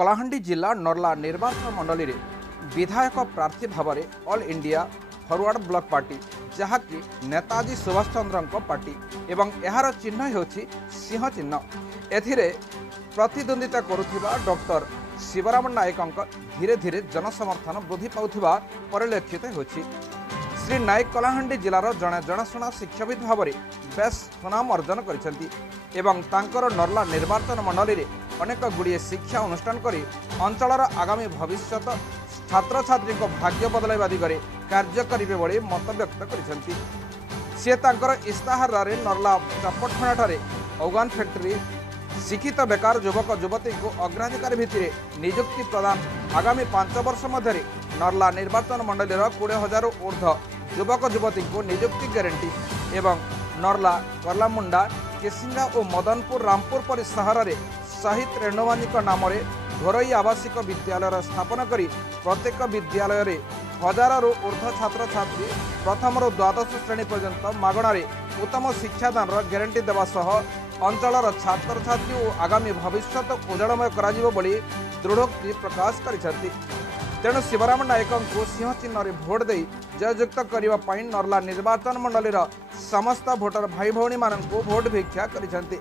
कलाहांडी जिला नर्ला निर्वाचन मंडली रे विधायक प्रार्थी भाव में all India forward block party जहाँकि नेताजी सुभाष चंद्र पार्टी एवं यार चिन्ह होछि सिंह चिन्ह एथिरे प्रतिद्वंदिता करुथिबा डॉक्टर शिवराम नायक धीरे धीरे जनसमर्थन वृद्धि पाउथिबा परिलक्षित होछि। श्री नायक कलाहांडी जिलार जड़े जनाशुना शिक्षाविद भाव में बेस सुनाम अर्जन करिसेंती एवं तांकर नर्ला निर्वाचन मंडली रे अनेक गुड़िए शिक्षा अनुष्ठान करी अंचलर आगामी भविष्यत छात्र छात्री भाग्य बदलाइबा दिगरे कार्य करिवे बोली मत व्यक्त करिसेंती। से तांकर इस्ताहार रे नर्ला चपटखणाठारे औगान फैक्ट्री शिक्षित बेकार युवक युवती को अग्राधिकार भित्तिरे नियुक्ति प्रदान आगामी 5 वर्ष मध्य नर्ला निर्वाचन मंडलीर 20,000 ऊर्ध्व युवक युवती को नियुक्ति गारंटी एवं नर्ला करलामुंडा केसिंगा और मदनपुर रामपुर परि सहर में शहीद रेणुवानी नाम घरोई आवासिक विद्यालय स्थापन करी प्रत्येक विद्यालय रे 1000 ऊर्ध्व छात्र छात्री प्रथम द्वादश श्रेणी पर्यंत मागणारे उत्तम शिक्षादान ग्यारंटी देवा सह अंचलर छात्र छात्री और आगामी भविष्य उज्जवलमय करा बोली दृढ़ोक्ति प्रकाश करिसेंती। तेणु शिवराम नायक को सिंह चिन्ह रे भोट दे जययुक्त करने नर्ला निर्वाचन मंडलीर समस्त भोटर भाई भौणी मानक भोट भिक्षा करिसेंती।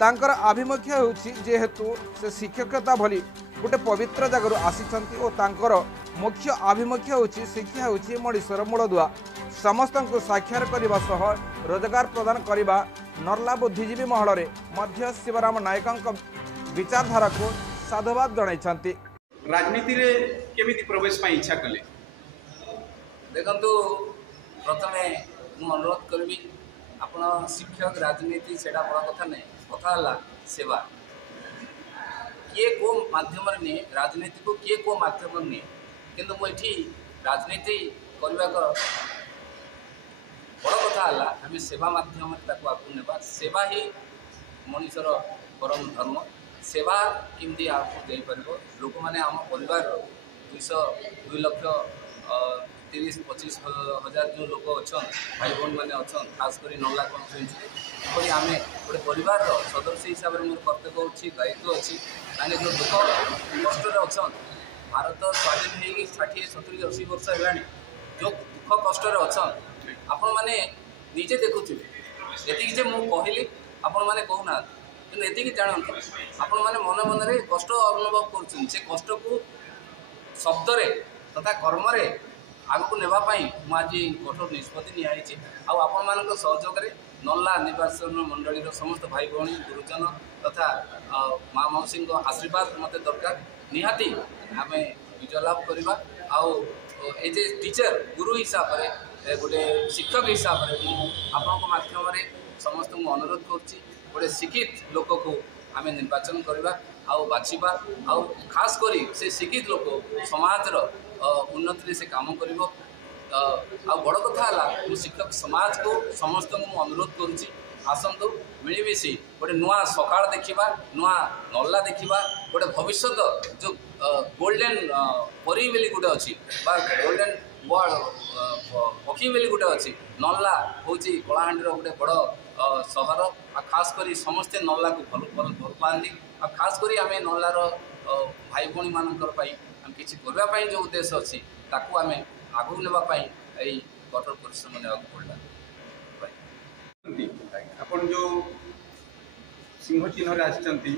तांकर आभिमुख्य होछि जेहेतु से शिक्षकता भली गोटे पवित्र जगह आसिछंती और तांकर मुख्य आभिमुख्य होछि शिक्षा होछि मनुष्यर मूलदुआ समस्त को साक्षर करने सह रोजगार प्रदान करने नर्ला बुद्धिजीवी महल में मध्य शिवराम नायक विचारधारा को साधुवाद जणाइछंती। राजनीति रे केमिति प्रवेश पाई इच्छा कले देखंतु प्रथमे मु अनुरोध करबी आपण शिक्षक राजनीति सेटा बड़ा कथा नहीं कथा हला सेवा किए को माध्यम ने राजनीति को किए को माध्यम ने किंतु मु एठी राजनीति करबा को बड़ा कथा हला हम सेवा माध्यम ताको आपु नेबा सेवा ही मनुष्यर परम धर्म सेवा किमती आपको दे पारिबो लोक माने हम परिवार 2 लाख 30-25 हजार जो लोक अच्छन भाई भौणी मैंने अच्छन खास कर नर्ला कन्स्टिट्यूएंसी आम गोटे परिवार सदस्य हिसाब से मोर कर्तव्य अच्छी दायित्व अच्छी मैंने जो दुख कष्ट अच्छन भारत स्वाधीन हो 60-70-80 वर्ष है जो दुख कष्ट अच्छन आपण मैंने निजे देखुवे ये मुझे कहली आपण मैंने कहूना कि जानते आपण मैंने मन मन में कष्ट अनुभव कर कष्ट को शब्द तथा कर्म आग को नेबाई मुझे कठोर निष्पत्ति निजी आपण मान सहयोग नर्ला निर्वाचन मंडलीर समस्त भाई भौणी गुरुजन तथा माँ मौसी आशीर्वाद मत दरकार निहाती आम विजय लाभ करवा एज ए टीचर गुरु हिसाब से गोटे शिक्षक हिसाब से आपण माध्यम समस्त अनुरोध कर गोटे शिक्षित लोक को आम निर्वाचन करवा बाछा खास करी से शिक्षित लोक समाजर उन्नति से काम कर बड़ कथा है शिक्षक समाज को समस्त अनुरोध करुँच आसतु मिलमिशी गोटे नुआ सकाल देखा नुआ नर्ला देखा गोटे भविष्य जो गोल्डेन परी बेली गोटे अच्छी गोल्डेन पक्षी बेली गोटे अच्छी नर्ला हूँ कलाहांडी गोटे बड़ सहर खास करी समस्ते नर्ला को भल पाती खास करी आम नर्लार भाई भौणी मानकर किसी करने जो उद्देश्य अच्छी ताकू आम आगू नापी कठोर परिश्रम ने पड़ा अपन जो सिंह चिन्ह आसी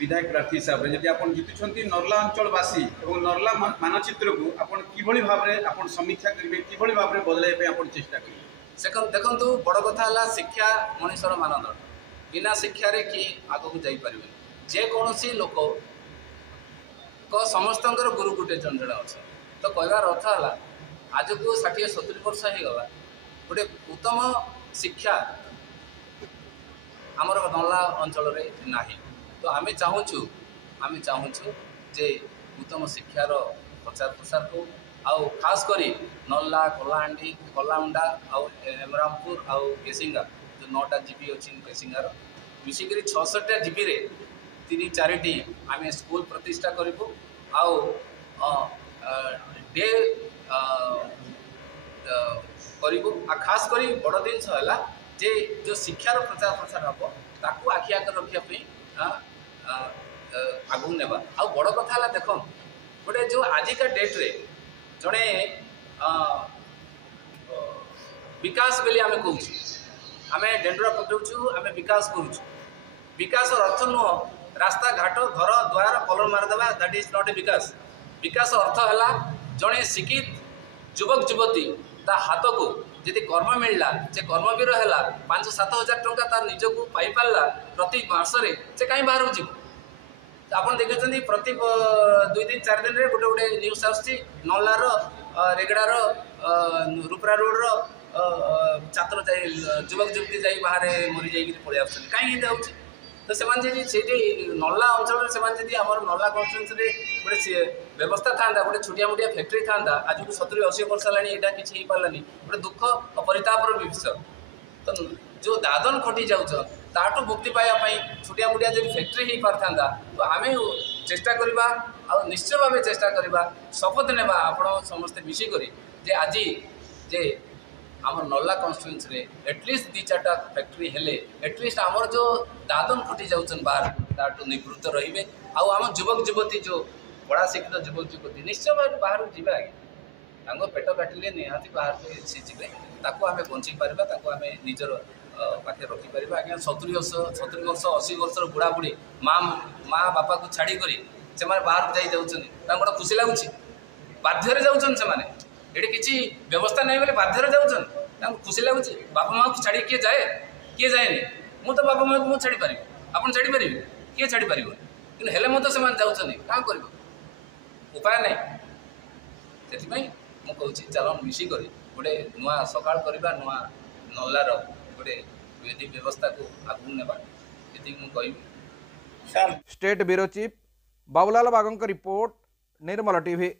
विधायक प्रार्थी हिसाब से आप जीतुंट नर्ला अंचलवासी और नर्ला मानचित्र को आपन किभली भाव में आपन समीक्षा करेंगे किभली भाव में बदलाइबा आपन चेष्टा करेंगे देखु बड़ कथा है शिक्षा मनुष्यर मानदंड बिना शिक्षा रे कि आगू जापर जेकोसी लोक समस्त गुरु गोटे जन जन अच्छे तो कहबार अर्थ है आज को 60-70 वर्ष होगा गोटे उत्तम शिक्षा आमर नर्ला अंचल ना तो आम चाहूँ जे उत्तम शिक्षार प्रचार प्रसार हो आउ खास करी नर्ला कलाहांडी कलामुंडा आउ हेमरामपुर आउ केसिंगा जो 9टा जीपी अच्छी केसिंगार मिसिक 66टा जीपी रे 3-4टी आम स्कूल प्रतिष्ठा करूँ आउ डे करूँ खास करी बड़ जिनस है जे जो शिक्षार प्रचार प्रसार हम ताकू आखि आगे रखापी आगू नेबा आ बड़ कथा है देख गोटे जो आजिका डेट्रे जड़े विकास बोली आम कौन आम डेंडरा पकाऊ आम विकास करुँ विकास अर्थ नुह रास्ता घाट घर द्वार कलर मारदेवा दैट इज नॉट ए विकास विकास अर्थ है जड़े शिक्षित युवक युवती ता हाथ को जी कर्म मिलला से कर्मवीर है 5-7 हजार टंका तार निजक पाई पारा प्रति मासरे से कहीं बाहर जीव आपन देखुं प्रति 2-3-4 दिन में गोटे गोटे न्यूज आसूँ नल्लार रेगड़ार रूपरा रोड्र छात्र युवक युवती जा बाहर मरी जाइए पलि आस कहीं तो से नल्ला अंचल से आम नल्ला कन्स्टिट्यून्सी गोटे व्यवस्था था गोटे छोटिया मोटिया फैक्ट्री था आज को 70-80 वर्ष है यहाँ किसी हो पारानी गोटे दुख और परितापर विषय तो जो दादन खटी जाऊँ ताठू मुक्ति पाइबापी छोटिया मोटिया जब फैक्ट्री हो पार तो आम चेष्टा करवा आ निश्चय भाव चेष्टा करवा शपथ नेबा आपण समस्ते मिसिक जे आज जे आम नल्ला कन्स्टिट्यून्सी एटलिस्ट 2-4टा फैक्ट्री हेले एटलिस्ट आमर जो दादन खटी जाऊन बाहर ताठू निवृत्त रे आम युवक युवती जो बड़ा शिक्षित युवक युवती निश्चय भाव बाहर जीवा आगे पेट काटिले निहाती बाहर को सी जी आम बंची पार्बा आम निजर पाखे रखिपर आज्ञा 70 वर्ष 80 वर्ष बुढ़ा बुढ़ी माँ बापा को छाड़ी से बाहर को जाऊँ गोटे खुशी लगुच बाध्य जाऊँ ये किसी व्यवस्था नहीं बोले बाध्य जाऊँ खुशी लगुच बापा माँ को छाड़ी किए जाए मु तो बापा माँ को छाड़ी पारि आप छाड़ी पारे किए छाड़ी पार कि जाऊँ क्या कर उपाय नहीं से मुझे चल मिसिक गोटे नुआ सकाल करवा नुआ नल्लार गोटे विधि व्यवस्था को आगू नेबा ये मुझे स्टेट ब्यूरो चीफ बाबूलाल बागों रिपोर्ट निर्मल टीवी।